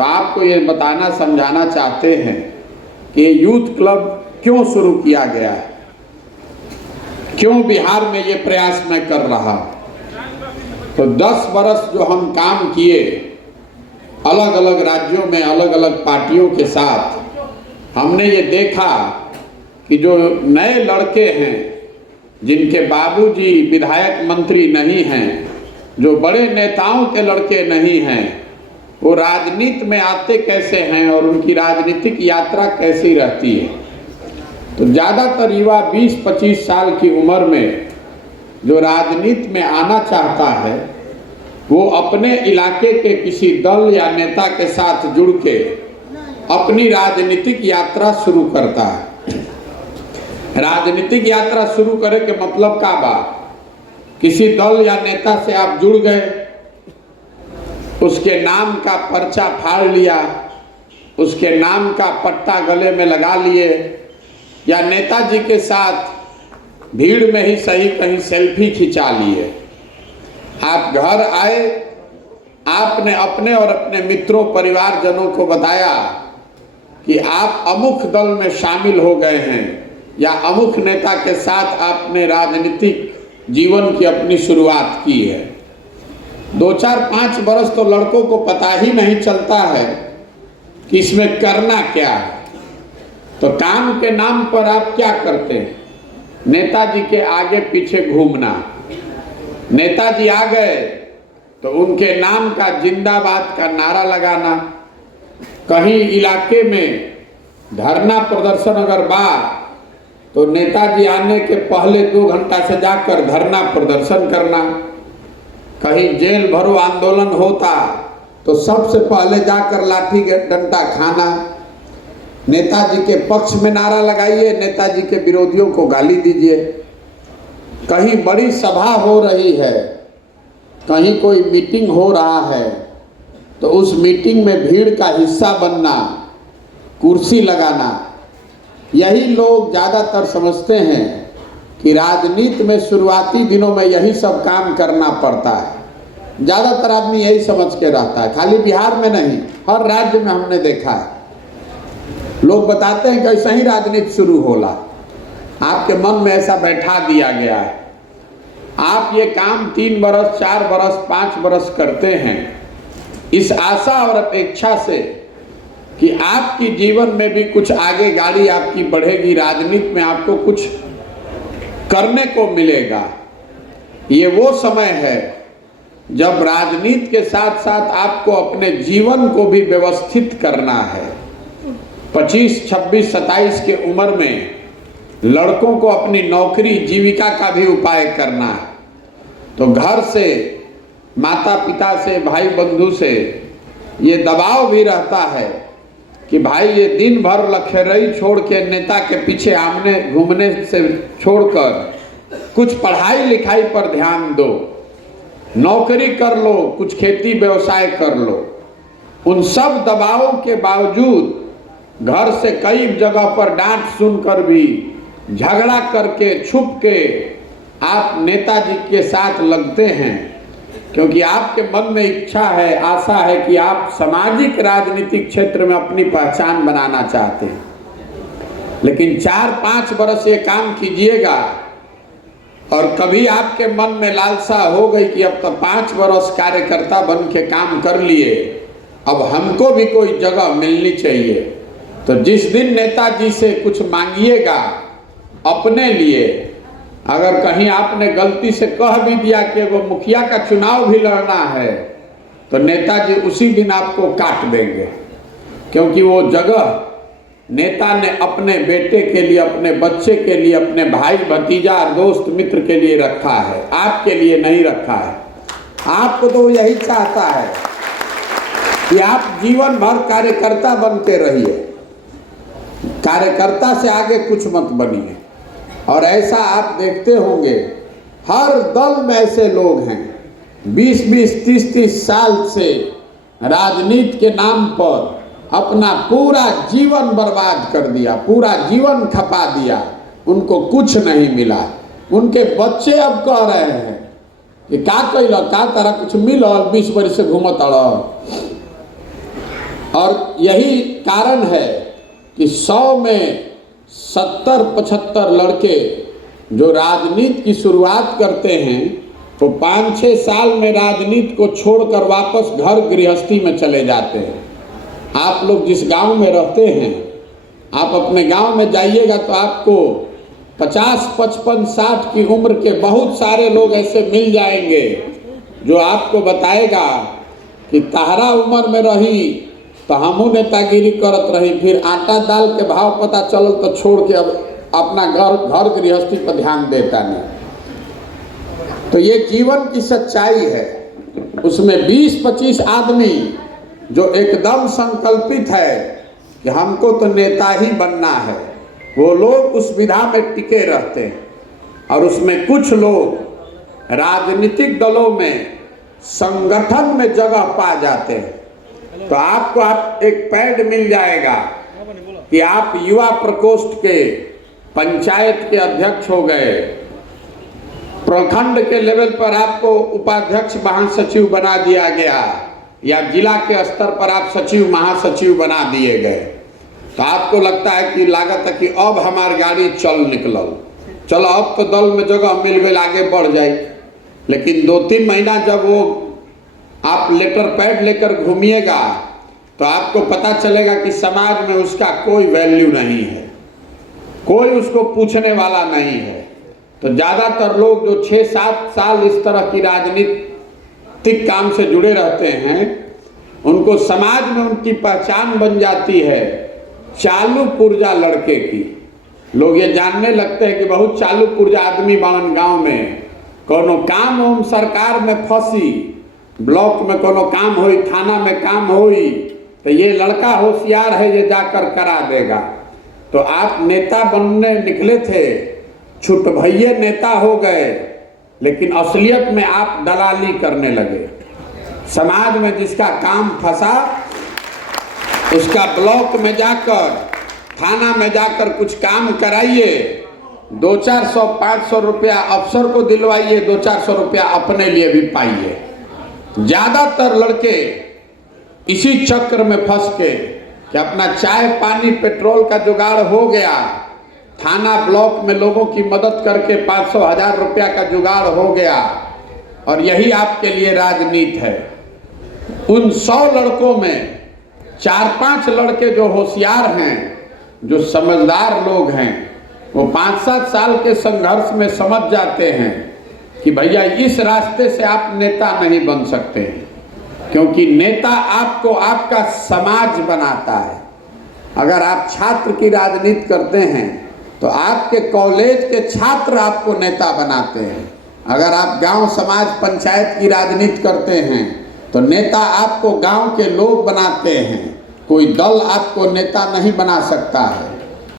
तो आपको ये बताना समझाना चाहते हैं कि यूथ क्लब क्यों शुरू किया गया है, क्यों बिहार में ये प्रयास मैं कर रहा। तो 10 बरस जो हम काम किए अलग अलग राज्यों में अलग अलग पार्टियों के साथ, हमने ये देखा कि जो नए लड़के हैं जिनके बाबूजी विधायक मंत्री नहीं हैं, जो बड़े नेताओं के लड़के नहीं हैं, वो राजनीति में आते कैसे हैं और उनकी राजनीतिक यात्रा कैसी रहती है। तो ज़्यादातर युवा 20-25 साल की उम्र में जो राजनीति में आना चाहता है वो अपने इलाके के किसी दल या नेता के साथ जुड़ के अपनी राजनीतिक यात्रा शुरू करता है। राजनीतिक यात्रा शुरू करे के मतलब का बात, किसी दल या नेता से आप जुड़ गए, उसके नाम का पर्चा फाड़ लिया, उसके नाम का पट्टा गले में लगा लिए, या नेताजी के साथ भीड़ में ही सही कहीं सेल्फी खिंचा लिए। आप घर आए, आपने अपने और अपने मित्रों परिवारजनों को बताया कि आप अमुक दल में शामिल हो गए हैं या अमुक नेता के साथ आपने राजनीतिक जीवन की अपनी शुरुआत की है। 2-4-5 बरस तो लड़कों को पता ही नहीं चलता है कि इसमें करना क्या है। तो काम के नाम पर आप क्या करते हैं? नेताजी के आगे पीछे घूमना। नेताजी आ गए तो उनके नाम का जिंदाबाद का नारा लगाना। कहीं इलाके में धरना प्रदर्शन अगर बा तो नेताजी आने के पहले 2 घंटा से जाकर धरना प्रदर्शन करना। कहीं जेल भरो आंदोलन होता तो सबसे पहले जाकर लाठी डंडा खाना। नेताजी के पक्ष में नारा लगाइए, नेताजी के विरोधियों को गाली दीजिए। कहीं बड़ी सभा हो रही है, कहीं कोई मीटिंग हो रहा है तो उस मीटिंग में भीड़ का हिस्सा बनना, कुर्सी लगाना। यही लोग ज़्यादातर समझते हैं कि राजनीति में शुरुआती दिनों में यही सब काम करना पड़ता है। ज़्यादातर आदमी यही समझ के रहता है, खाली बिहार में नहीं, हर राज्य में हमने देखा है। लोग बताते हैं कि ऐसा ही राजनीति शुरू होला। आपके मन में ऐसा बैठा दिया गया है। आप ये काम 3 बरस, 4 बरस, 5 बरस करते हैं इस आशा और अपेक्षा से कि आपकी जीवन में भी कुछ आगे गाड़ी आपकी बढ़ेगी, राजनीति में आपको कुछ करने को मिलेगा। ये वो समय है जब राजनीति के साथ साथ आपको अपने जीवन को भी व्यवस्थित करना है। 25, 26, 27 के उम्र में लड़कों को अपनी नौकरी जीविका का भी उपाय करना है। तो घर से, माता पिता से, भाई बंधु से ये दबाव भी रहता है कि भाई ये दिन भर लखेरई छोड़ के नेता के पीछे आमने घूमने से छोड़कर कुछ पढ़ाई लिखाई पर ध्यान दो, नौकरी कर लो, कुछ खेती व्यवसाय कर लो। उन सब दबावों के बावजूद घर से कई जगह पर डांट सुनकर भी झगड़ा करके छुप के आप नेताजी के साथ लगते हैं, क्योंकि आपके मन में इच्छा है, आशा है कि आप सामाजिक राजनीतिक क्षेत्र में अपनी पहचान बनाना चाहते हैं। लेकिन 4-5 बरस ये काम कीजिएगा और कभी आपके मन में लालसा हो गई कि अब तो 5 बरस कार्यकर्ता बन के काम कर लिए, अब हमको भी कोई जगह मिलनी चाहिए। तो जिस दिन नेताजी से कुछ मांगिएगा अपने लिए, अगर कहीं आपने गलती से कह भी दिया कि वो मुखिया का चुनाव भी लड़ना है तो नेताजी उसी दिन आपको काट देंगे, क्योंकि वो जगह नेता ने अपने बेटे के लिए, अपने बच्चे के लिए, अपने भाई भतीजा, दोस्त मित्र के लिए रखा है, आपके लिए नहीं रखा है। आपको तो यही चाहता है कि आप जीवन भर कार्यकर्ता बनते रहिए, कार्यकर्ता से आगे कुछ मत बनिए। और ऐसा आप देखते होंगे हर दल में ऐसे लोग हैं 20-20, 30-30 साल से राजनीति के नाम पर अपना पूरा जीवन बर्बाद कर दिया, पूरा जीवन खपा दिया, उनको कुछ नहीं मिला। उनके बच्चे अब कह रहे हैं कि का कैल, का तरह कुछ मिलल, 20 वर्ष से घूमत और यही कारण है कि 100 में 70-75 लड़के जो राजनीति की शुरुआत करते हैं तो 5-6 साल में राजनीति को छोड़कर वापस घर गृहस्थी में चले जाते हैं। आप लोग जिस गांव में रहते हैं, आप अपने गांव में जाइएगा तो आपको 50, 55, 60 की उम्र के बहुत सारे लोग ऐसे मिल जाएंगे जो आपको बताएगा कि ताहरा उम्र में रही तो हमू नेतागिरी करत रही, फिर आटा दाल के भाव पता चलल तो छोड़ के अब अपना घर गृहस्थी पर ध्यान देता नहीं। तो ये जीवन की सच्चाई है। उसमें 20-25 आदमी जो एकदम संकल्पित है कि हमको तो नेता ही बनना है, वो लोग उस विधा में टिके रहते हैं। और उसमें कुछ लोग राजनीतिक दलों में, संगठन में जगह पा जाते हैं। तो आपको एक पैड मिल जाएगा कि आप युवा प्रकोष्ठ के पंचायत के अध्यक्ष हो गए, प्रखंड के लेवल पर आपको उपाध्यक्ष महासचिव बना दिया गया, या जिला के स्तर पर आप सचिव महासचिव बना दिए गए। तो आपको लगता है कि लागत है कि अब हमारी गाड़ी चल निकलल, चलो अब तो दल में जगह मिल गई, आगे बढ़ जाए। लेकिन 2-3 महीना जब वो आप लेटर पैड लेकर घूमिएगा तो आपको पता चलेगा कि समाज में उसका कोई वैल्यू नहीं है, कोई उसको पूछने वाला नहीं है। तो ज़्यादातर लोग जो 6-7 साल इस तरह की राजनीतिक काम से जुड़े रहते हैं, उनको समाज में उनकी पहचान बन जाती है चालू पुर्जा लड़के की। लोग ये जानने लगते हैं कि बहुत चालू पुर्जा आदमी बनन गांव में, कोनो काम हम सरकार में फंसी, ब्लॉक में कोनो काम होई, थाना में काम होई, तो ये लड़का होशियार है, ये जाकर करा देगा। तो आप नेता बनने निकले थे, छुट भैये नेता हो गए, लेकिन असलियत में आप दलाली करने लगे। समाज में जिसका काम फंसा उसका ब्लॉक में जाकर, थाना में जाकर कुछ काम कराइए, 200-400-500 रुपया अफसर को दिलवाइए, 200-400 रुपया अपने लिए भी पाइए। ज़्यादातर लड़के इसी चक्र में फंस के कि अपना चाय पानी पेट्रोल का जुगाड़ हो गया, थाना ब्लॉक में लोगों की मदद करके 500-1000 रुपया का जुगाड़ हो गया, और यही आपके लिए राजनीति है। उन 100 लड़कों में 4-5 लड़के जो होशियार हैं, जो समझदार लोग हैं, वो 5-7 साल के संघर्ष में समझ जाते हैं कि भैया इस रास्ते से आप नेता नहीं बन सकते, क्योंकि नेता आपको आपका समाज बनाता है। अगर आप छात्र की राजनीति करते हैं तो आपके कॉलेज के छात्र आपको नेता बनाते हैं। अगर आप गांव समाज पंचायत की राजनीति करते हैं तो नेता आपको गांव के लोग बनाते हैं। कोई दल आपको नेता नहीं बना सकता है।